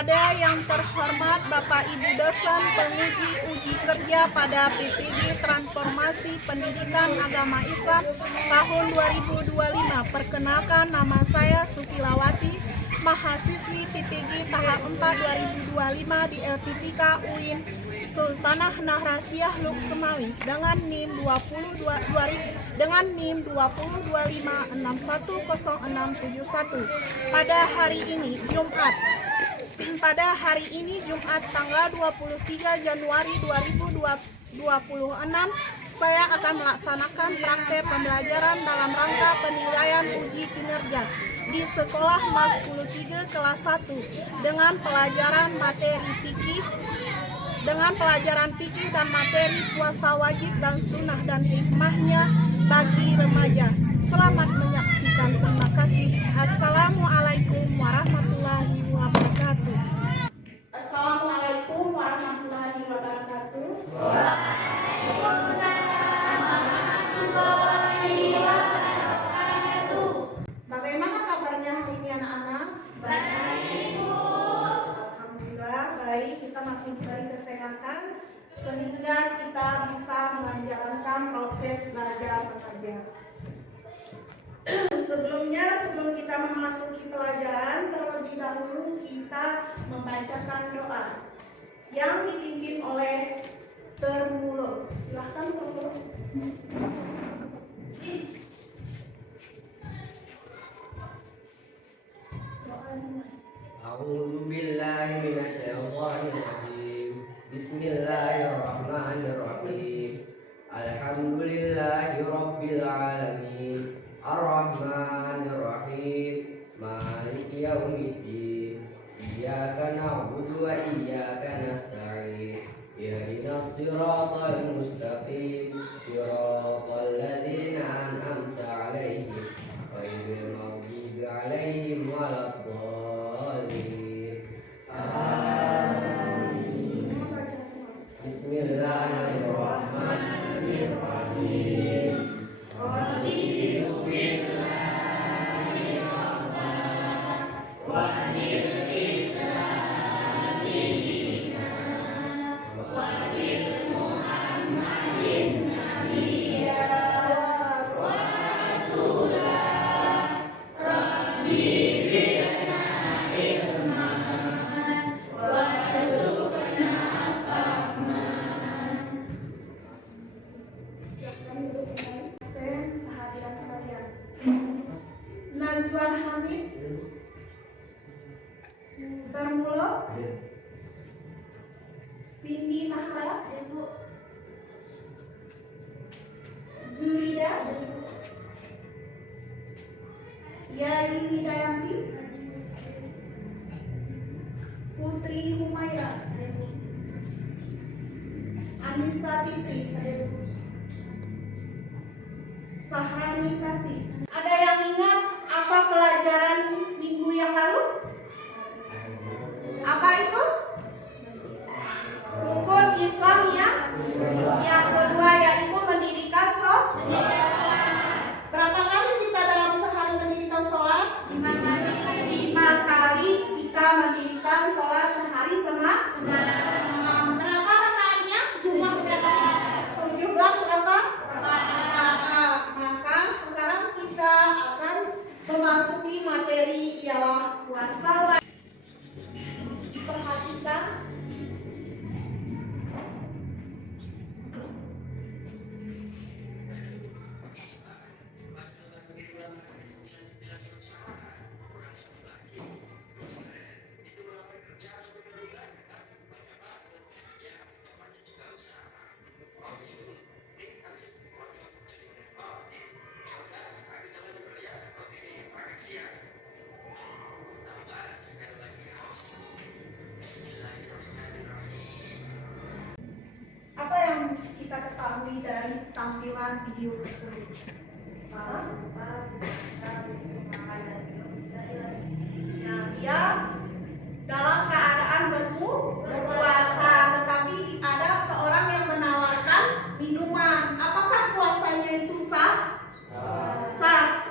Kepada yang terhormat Bapak Ibu dosen penguji uji kerja pada PPG Transformasi Pendidikan Agama Islam tahun 2025. Perkenalkan, nama saya Sukilawati, mahasiswi PPG tahap 4 2025 di LPTK UIN Sultanah Nahrasiyah Luxemali dengan NIM 2025610671. Pada hari ini Jumat tanggal 23 Januari 2026, saya akan melaksanakan praktek pembelajaran dalam rangka penilaian uji kinerja di sekolah MAS 10 3 kelas 1 dengan pelajaran fikih dan materi puasa wajib dan sunnah dan hikmahnya bagi remaja. Selamat menyaksikan. Terima kasih. Assalamualaikum warahmatullahi wabarakatuh. Assalamualaikum warahmatullahi wabarakatuh. Bagaimana kabarnya hari ini anak-anak? Baik, Bu. Alhamdulillah baik, kita masih diberi kesehatan sehingga kita bisa menjalankan proses belajar mengajar. Sebelum kita memasuki pelajaran, terlebih dahulu kita membacakan doa yang dipimpin oleh Termuluk. Silahkan Termuluk. A'udzu billahi minasyaitonir rajim. Bismillahirrahmanirrahim. Alhamdulillahi rabbil alamin. Ar-Rahmanir-Rahim. Maliki yaumiddin. Iyyaka na'budu wa iyyaka nasta'in. Ihdinas siratal mustaqim. Siratal ladzina an'amta 'alaihim ghairil maghdubi 'alaihim waladdallin. Amin. Bismillahirrahmanirrahim. Raditu billahi rabban wa bil islami dinan wa bil muhammadin nabiyya wa rasulah. Rabbi zidna ilman warzuqna fahman. Nazwan Hamid, Termuluk, Cindy Mahara, Zulida, Yari Widayanti, Putri Humaira, Anissa Fitri, Sahrani Kasih. Ada yang ingat apa pelajaran minggu yang lalu? Apa itu? Rukun Islam yang kedua yaitu mendirikan sholat. Berapa kali kita dalam sehari mendirikan sholat? 5 kali kita mendirikan sholat sehari semalam. Berapa rakaatnya? Jumlah berapa? 17 berapa? Maka sekarang kita akan memasuki materi ialah puasa. Perhatikan apa yang kita ketahui dari tampilan video tersebut? Nah, dia dalam keadaan berpuasa, tetapi ada seorang yang menawarkan minuman. Apakah puasanya itu sah? Sah.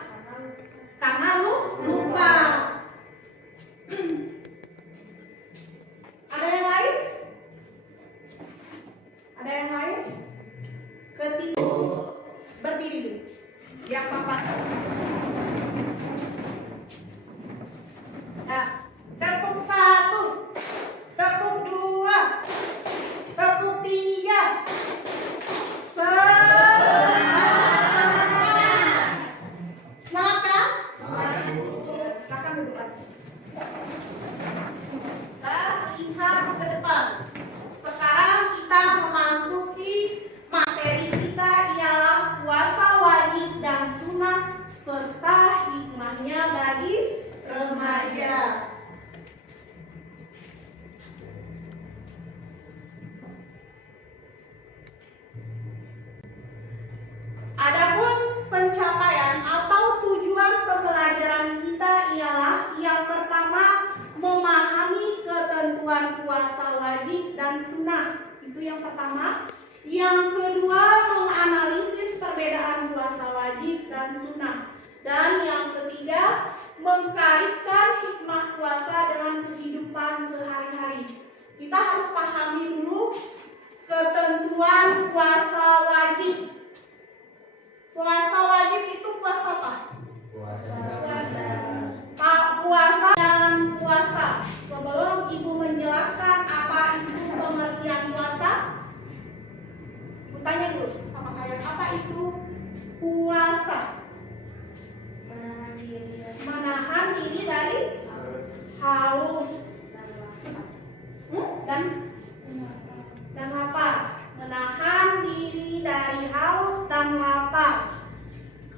Karena lupa. Yang papat. Nah, tepuk 1, tepuk 2, tepuk 3. Semangat. Semangat kan? Silakan duduk lagi. Kita lihat ke depan. Sekarang kita memasuki materi kita ialah puasa wajib dan sunnah serta hikmahnya bagi remaja. Adapun pencapaian atau tujuan pembelajaran kita ialah yang pertama memahami ketentuan puasa wajib dan sunnah. Itu yang pertama. Yang kedua menganalisis perbedaan puasa wajib dan sunnah. Dan yang ketiga mengkaitkan hikmah puasa dengan kehidupan sehari-hari. Kita harus pahami dulu ketentuan puasa wajib. Puasa wajib itu puasa apa? Puasa dan puasa. Sebelum Ibu menjelaskan apa itu pengertian puasa, Ibu tanya dulu sama kalian, apa itu puasa? Menahan diri dari haus dan lapar. Menahan diri dari haus dan lapar.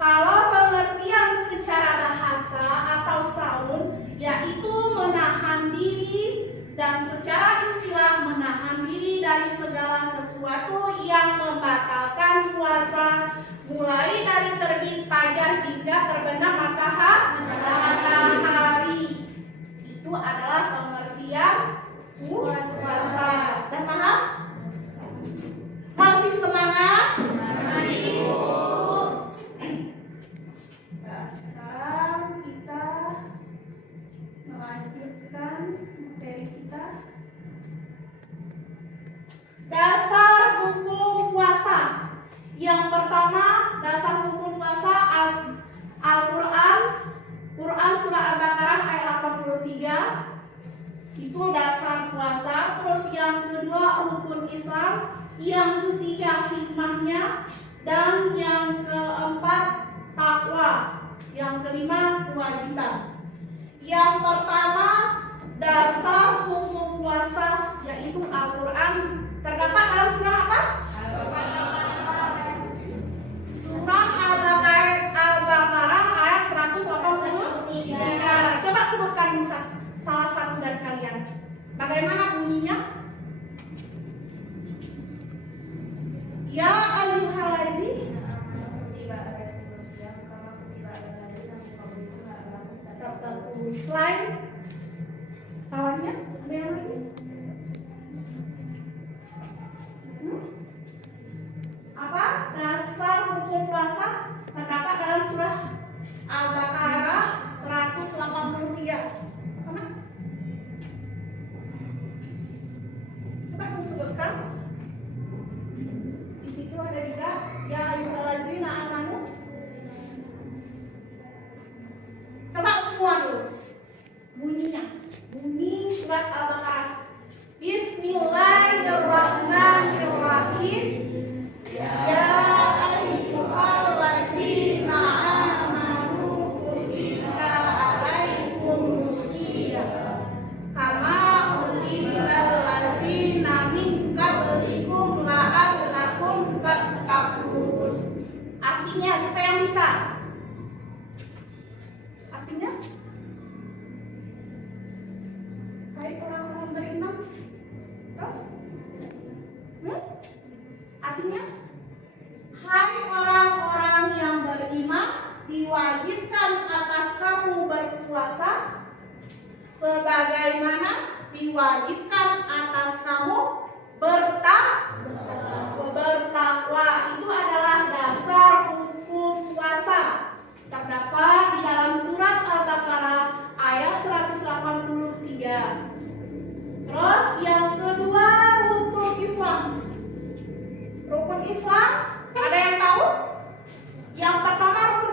Kalau pengertian secara bahasa atau saum, yaitu menahan diri, dan secara istilah menahan diri dari segala sesuatu yang membatalkan puasa, mulai dari terbit fajar hingga terbenam matahari. Itu adalah pengertian puasa. Dan paham? Masih semangat? Sekarang kita melanjutkan materi kita. Dasar hukum puasa. Yang pertama, dasar hukum puasa Al-Quran. Quran surah Al-Baqarah ayat 83. Itu dasar puasa. Terus yang kedua rukun Islam. Yang ketiga hikmahnya. Dan yang keempat takwa. Yang kelima kewajiban. Yang pertama dasar hukum puasa yaitu Al-Quran. Terdapat dalam surah apa? Surah Al-Baqarah ayat 183. Coba sebutkan salah satu dari kalian. Bagaimana bunyinya? Ya ayyuhalladzina slide kawannya ada yang lagi? Apa dasar hukum puasa terdapat dalam surah Al-Baqarah 183. Mana? Coba kamu sebutkan. Di situ ada juga ya ayyuhalladzina amanu. Coba semua dulu bunyinya. Bunyi surat Al-Baqarah. Bismillahirrahmanirrahim. Ya ayyuhalladzina amanu kutiba alaikumusiyam kama kutiba alladzina min qablikum la'allakum tattaqun. Artinya siapa yang bisa? Artinya hai orang-orang beriman. Terus artinya hai orang-orang yang beriman, diwajibkan atas kamu berpuasa sebagaimana diwajibkan atas kamu bertakwa. Itu adalah dasar hukum puasa. Terdapat di dalam surat Al-Baqarah ayat 183. Terus yang kedua rukun Islam. Rukun Islam ada yang tahu? Yang pertama rukun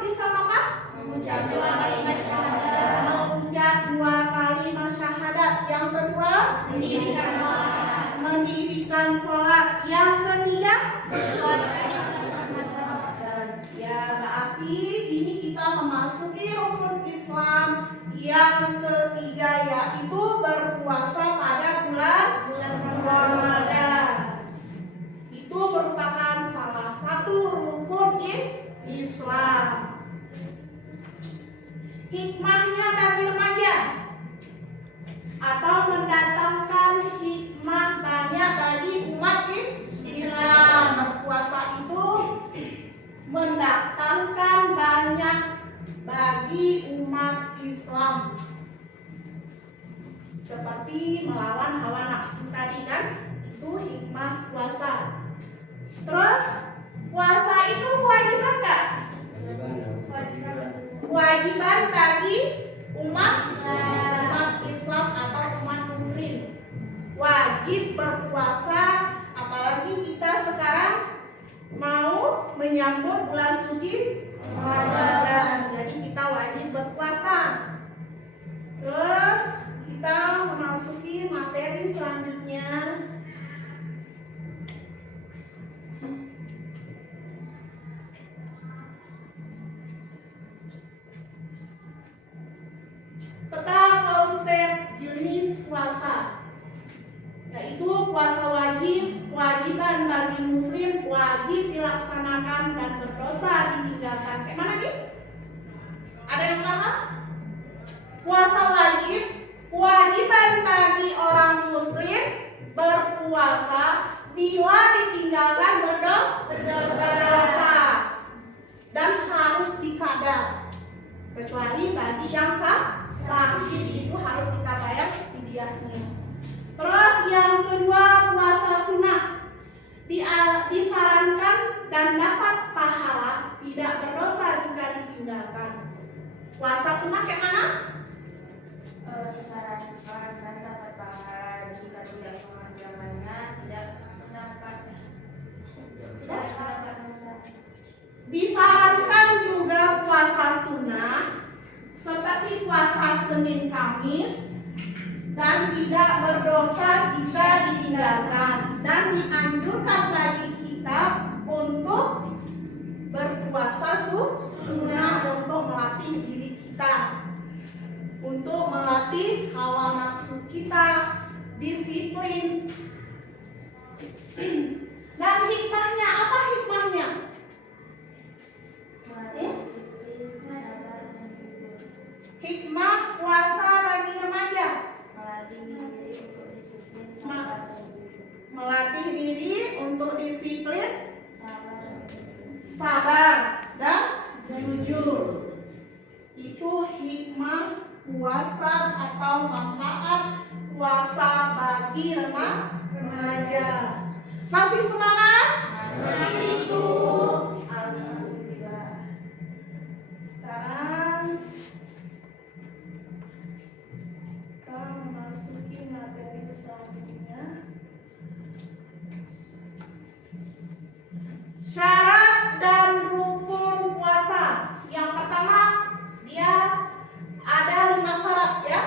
berarti ini kita memasuki rukun Islam yang ketiga, yaitu berpuasa pada bulan Ramadan. Itu merupakan salah satu rukun Islam. Hikmahnya bagi remaja atau mendatangkan hikmah banyak bagi umat Islam. Berpuasa itu mendatangkan banyak bagi umat Islam, seperti melawan hawa nafsu tadi kan, itu hikmah puasa. Terus puasa itu kewajiban nggak? Kewajiban bagi umat Islam atau umat Muslim. Wajib berpuasa, apalagi kita sekarang mau menyambut bulan suci Ramadan. Jadi kita wajib berpuasa. Terus kita memasuki materi selanjutnya. Peta konsep jenis puasa, yaitu puasa wajib, kewajiban bagi muslim, wajib dilaksanakan dan berdosa ditinggalkan. Kayak mana nih? Ada yang paham? Puasa wajib, kewajiban bagi orang muslim berpuasa, bila ditinggalkan berdosa dan harus dikadar, kecuali bagi yang sakit itu harus kita bayar fidyahnya. Terus yang kedua, puasa sunnah disarankan dan dapat pahala, tidak berdosa jika ditinggalkan. Puasa sunnah kayak mana? Disarankan dan dapat pahala jika tidak mengerjakannya, tidak mendapat dosa. Disarankan juga puasa sunnah seperti puasa Senin Kamis dan tidak berdosa jika ditinggalkan, dan dianjurkan bagi kita untuk berpuasa sunnah untuk melatih diri kita, untuk melatih hawa nafsu kita, disiplin. Dan hikmahnya, apa hikmahnya? Hikmah puasa bagi remaja, melatih diri untuk disiplin, sabar, dan jujur. Itu hikmah puasa atau manfaat puasa bagi remaja. Masih semangat? Masih, Bu. Alhamdulillah. Sekarang kita memasuki materi selanjutnya. Syarat dan rukun puasa. Yang pertama, dia ada 5 syarat ya.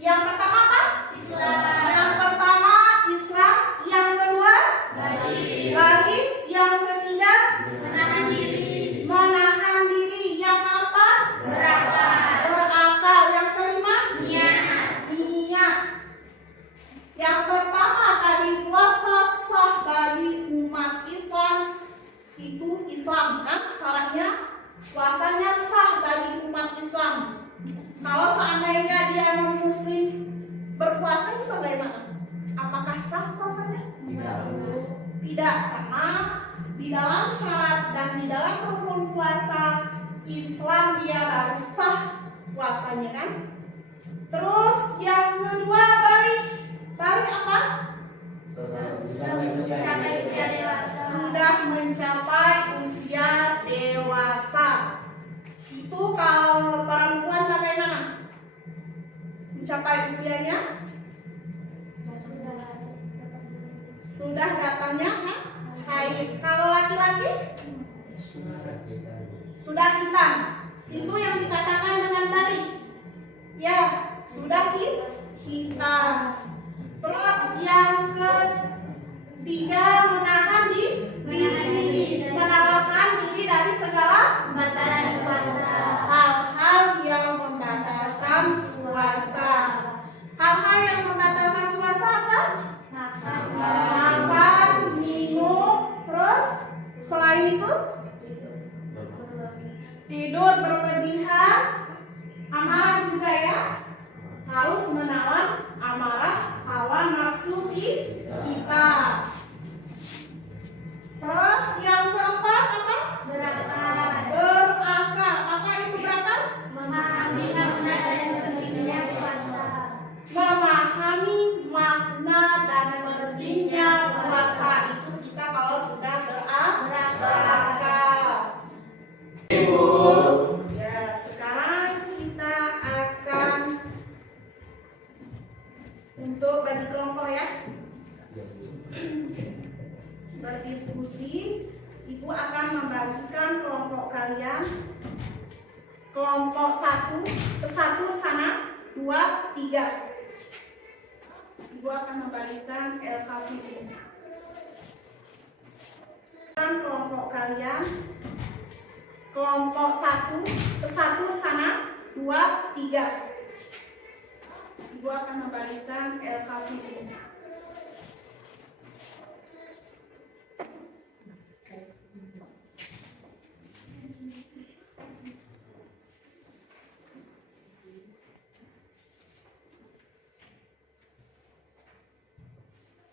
Yang pertama apa? Islam. Yang pertama Islam. Yang kedua balik. Yang ketiga Menahan diri. menahan diri. Yang apa? Berakal. Yang kelima niat. Yang pertama tadi, puasa sah bagi umat Islam. Itu Islam kan syaratnya, puasanya sah bagi umat Islam. Kalau seandainya dia non muslim berpuasa itu bagaimana? Apakah sah puasanya? Tidak, karena di dalam syarat dan di dalam rukun puasa Islam dia baru sah puasanya kan. Terus yang kedua, balik apa? Sudah mencapai usia dewasa. Itu kalau perempuan bagaimana? Mencapai usianya? Sudah datangnya haid. Kalau laki-laki? Sudah hitam. Itu yang dikatakan dengan tadi. Ya, sudah hitam. Terus yang ketiga, menahan diri dari segala tidur berlebihan, amarah juga ya. Harus menawan amarah, hawa nafsu kita. Terus yang keempat apa? Berakal. Berakal. Apa itu berakal? Memahami makna dan pentingnya puasa. Memahami makna dan pentingnya puasa itu kita kalau sudah berakal. Ya, sekarang kita akan untuk bagi kelompok ya. Berdiskusi. Ibu akan membagikan kelompok kalian. Kelompok satu sana, 2, 3. Ibu akan membagikan LKPD. Kelompok kalian. Kelompok satu sana, 2, 3. Ibu akan membagikan LKPD.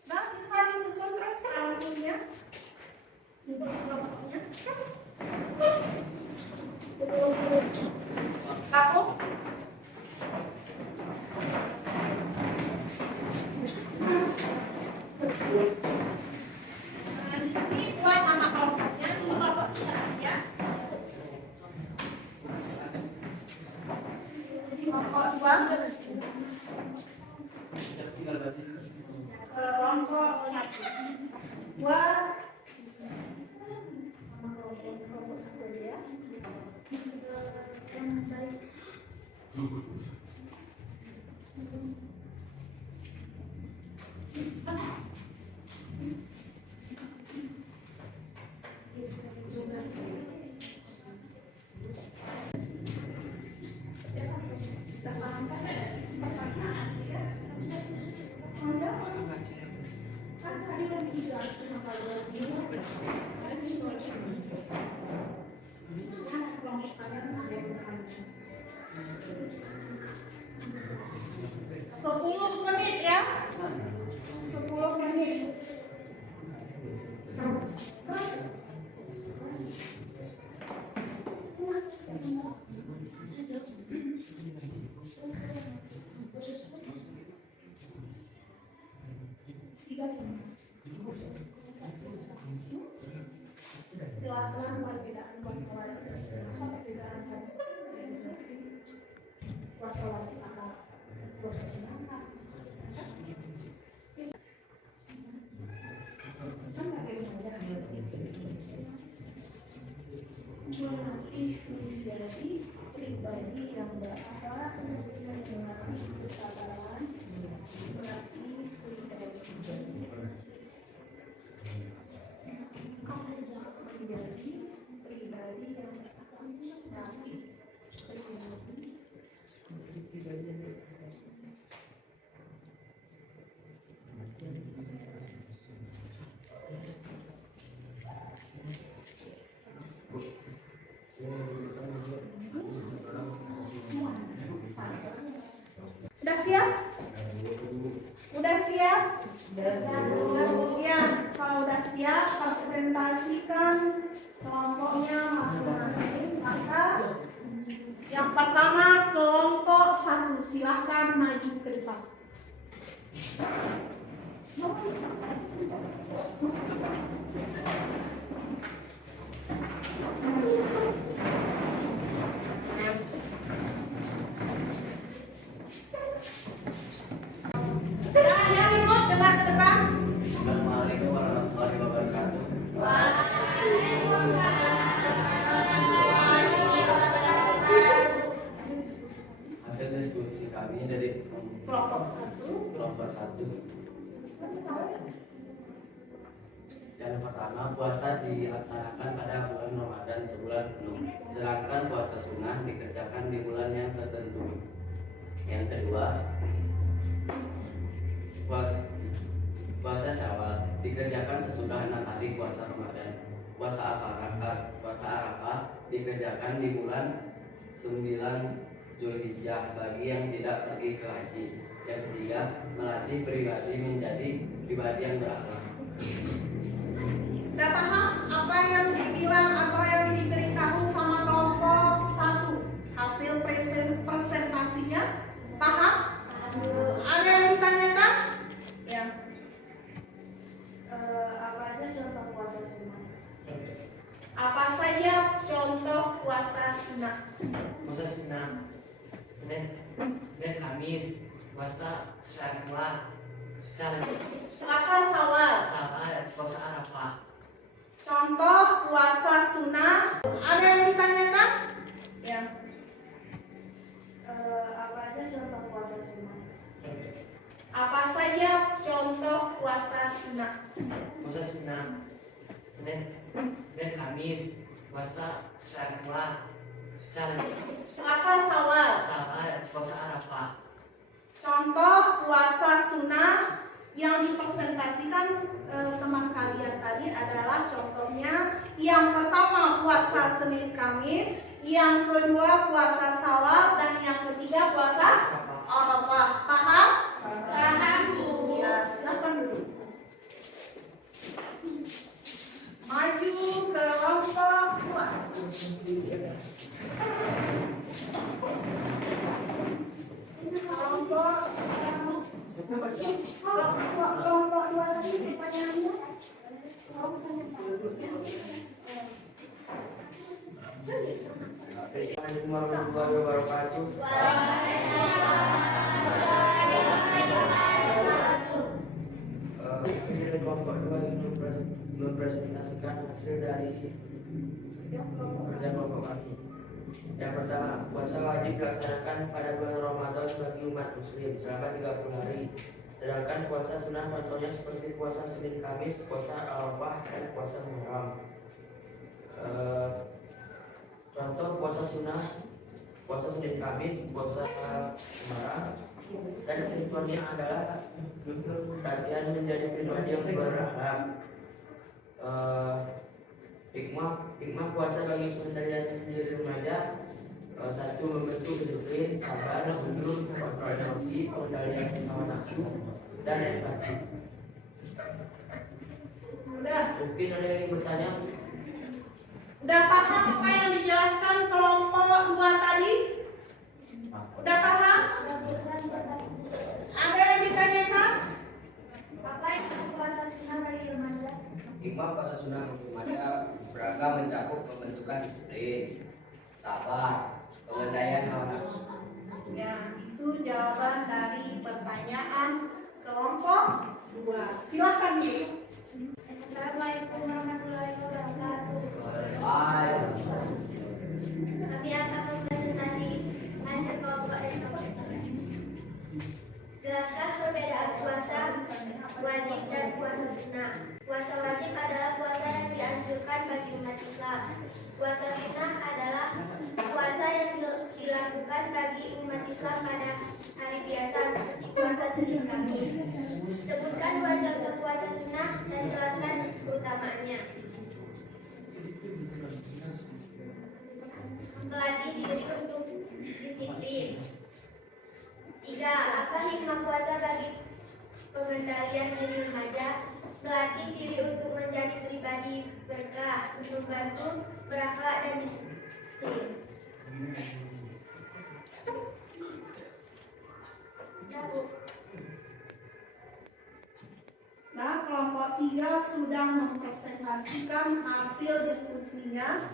Nah, bisa disusun terus alumninya. Ibu kelompoknya. Aku. Nah, di sini buat nama kelompoknya, ini kelompok 3 ya. Jadi kelompok 2. Kelompok 1. 2. Kelompok 1 aja ya. Sepuluh menit ya. 10 menit. Jelaskan perbedaan puasa wajib dan sunnah, perbedaan puasa wajib atau puasa sunnah. Melatih menjadi pribadi yang berakhlak, melatih kesabaran, melatih pribadi yang Udah siap? Udah siap? Ya, kalau udah siap, presentasikan kelompoknya masing-masing. Maka yang pertama kelompok 1, silahkan maju ke depan. Yang ikut dengar ke depan. Assalamualaikum warahmatullahi wabarakatuh. Hasil diskusi kami dari Kelompok 1. kelompok 1. Yang pertama, puasa dilaksanakan pada bulan Ramadan sebulan penuh, sedangkan puasa sunnah dikerjakan di bulan yang tertentu. Yang kedua, puasa Syawal dikerjakan sesudah 6 hari puasa Ramadan. Puasa Arafah dikerjakan di bulan 9 Zulhijjah bagi yang tidak pergi ke haji. Yang ketiga, melatih pribadi menjadi pribadi yang berakhlak. Udah paham apa yang dibilang atau yang diberitahu sama kelompok 1? Hasil presentasinya? Paham? Ada yang ditanyakan? Ya. Apa aja contoh puasa sunnah? Apa saja contoh puasa sunnah? Puasa sunnah Senin Kamis, puasa Syawal, Selasa Syawal. puasa Arafah. Contoh puasa sunnah. Ada yang ditanyakan? Ya. Apa aja contoh puasa sunnah? Apa saja contoh puasa sunnah? Puasa sunnah Senin Kamis, puasa Syawal, Selasa Syawal. puasa Arafah. Contoh puasa sunnah yang dipresentasikan teman kalian tadi adalah contohnya yang pertama puasa Senin Kamis, yang kedua puasa Syawal, dan yang ketiga puasa Arafah. Paham? Paham, Bu. Ya, silakan dulu. Maju ke kelompok 2. Kelompok 2 tadi pertanyaannya. Assalamualaikum warahmatullahi wabarakatuh. Ini dari kelompok 2 yang mempresentasikan hasil dari kerja kelompok kami. Yang pertama, puasa wajib dilaksanakan pada bulan Ramadan bagi umat muslim selama 30 hari. Sedangkan puasa sunnah contohnya seperti puasa Senin Kamis, puasa Arafah, dan puasa Muharram. Contoh puasa sunnah, puasa Senin Kamis, puasa Muharram, dan ketentuannya adalah latihan menjadi pribadi yang berakhlak. Hikmah puasa bagi pengendalian diri remaja: 1. Membentuk disiplin, sabar, jujur, kontrol emosi, pengendalian hawa nafsu, dan empati. Udah. Mungkin ada yang bertanya? Udah paham apa yang dijelaskan kelompok 2 tadi? Udah paham? Ada yang ditanyakan? Apa itu puasa sunnah bagi remaja? Hikmah puasa sunnah untuk remaja beragam, mencakup pembentukan disiplin, sabar, pengendalian hawa nafsu. Ya, itu jawaban dari pertanyaan kelompok 2. Silakan Bu. Assalamualaikum warahmatullahi wabarakatuh. Baik. Kami akan mempresentasi hasil kelompok esok. Jelaskan perbedaan puasa wajib dan puasa sunnah. Puasa wajib adalah puasa yang dianjurkan bagi umat Islam. Puasa sunnah adalah puasa yang dilakukan bagi umat Islam pada hari biasa seperti puasa Senin Kamis. Sebutkan 2 contoh puasa sunnah dan jelaskan keutamaannya. Melatih diri untuk disiplin. 3. Apa hikmah puasa bagi pengendalian diri remaja? Melatih diri untuk menjadi pribadi berkah, membantu berakhlak dan disiplin. Nah, kelompok 3 sudah mempresentasikan hasil diskusinya.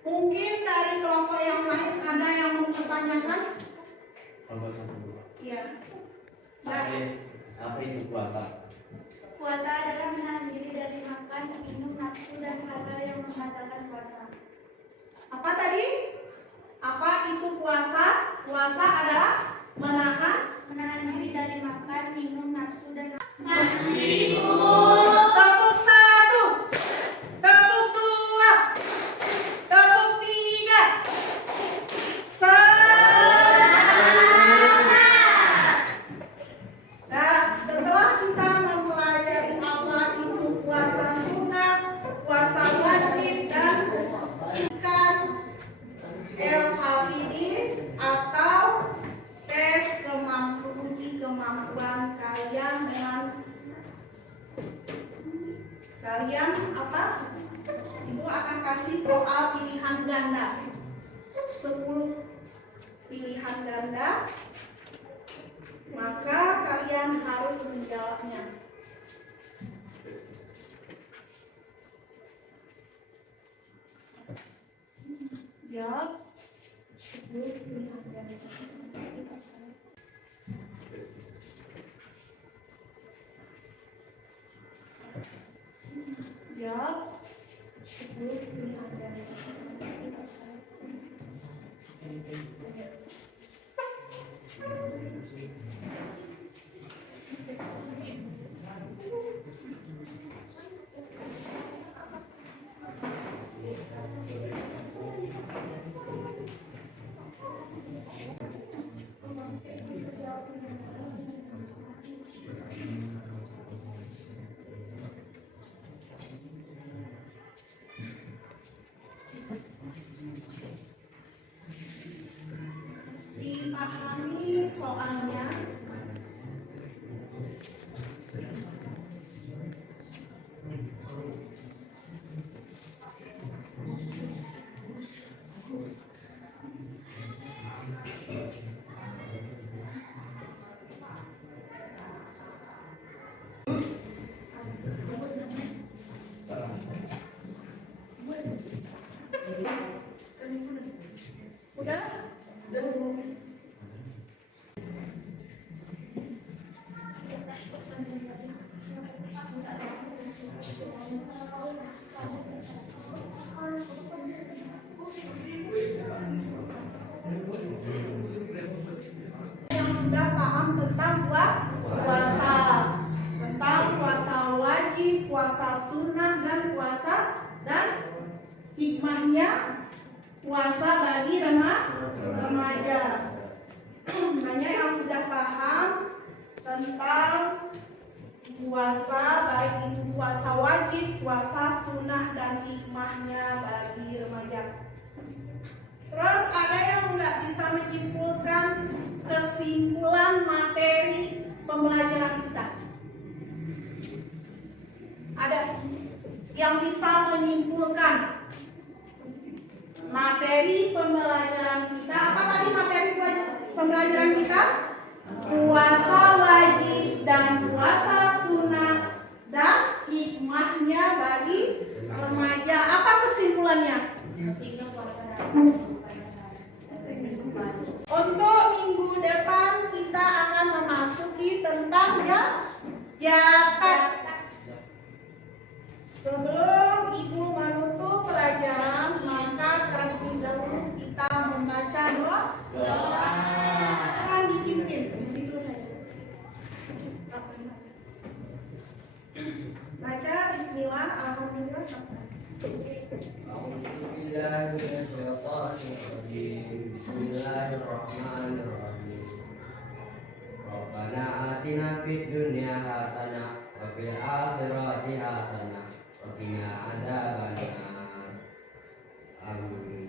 Mungkin dari kelompok yang lain ada yang mempertanyakan? Kelompok 1. Ya. Nah, Apa itu puasa? Puasa adalah menahan diri dari makan, minum, nafsu, dan hal-hal yang membatalkan puasa. apa tadi? Apa itu puasa? Puasa adalah menahan diri dari makan, minum, nafsu, dan Tepuk 1, tepuk 2, tepuk 3. Nah, setelah kita mempelajari apa itu puasa sunnah, puasa wajib, dan pilihan ganda. 10 pilihan ganda. Maka kalian harus menjawabnya. Jawab 10 pilihan ganda. Jawab 10 pilihan ganda. Dipahami soalnya. Udah? Yang sudah paham tentang puasa, tentang puasa wajib, puasa sunnah, dan puasa dan hikmahnya puasa bagi remaja. Banyak yang sudah paham tentang puasa, baik itu puasa wajib, puasa sunnah, dan hikmahnya bagi remaja. Terus ada yang nggak bisa menyimpulkan kesimpulan materi pembelajaran kita? Ada yang bisa menyimpulkan materi pembelajaran kita? Apa tadi materi pembelajaran kita? Puasa wajib dan puasa sunnah dan hikmahnya bagi remaja. Apa kesimpulannya? Untuk minggu depan kita akan memasuki tentang zakat. Sebelum ibu menutup pelajaran, maka terlebih dahulu kita membaca doa. Akan dipimpin di situ saja. Baca Bismillah, Alhamdulillah. Bismillahirrahmanirrahim. Rabbana atina fid dunya hasanah wa fil akhirati hasanah wa qina adzabannar. Amin.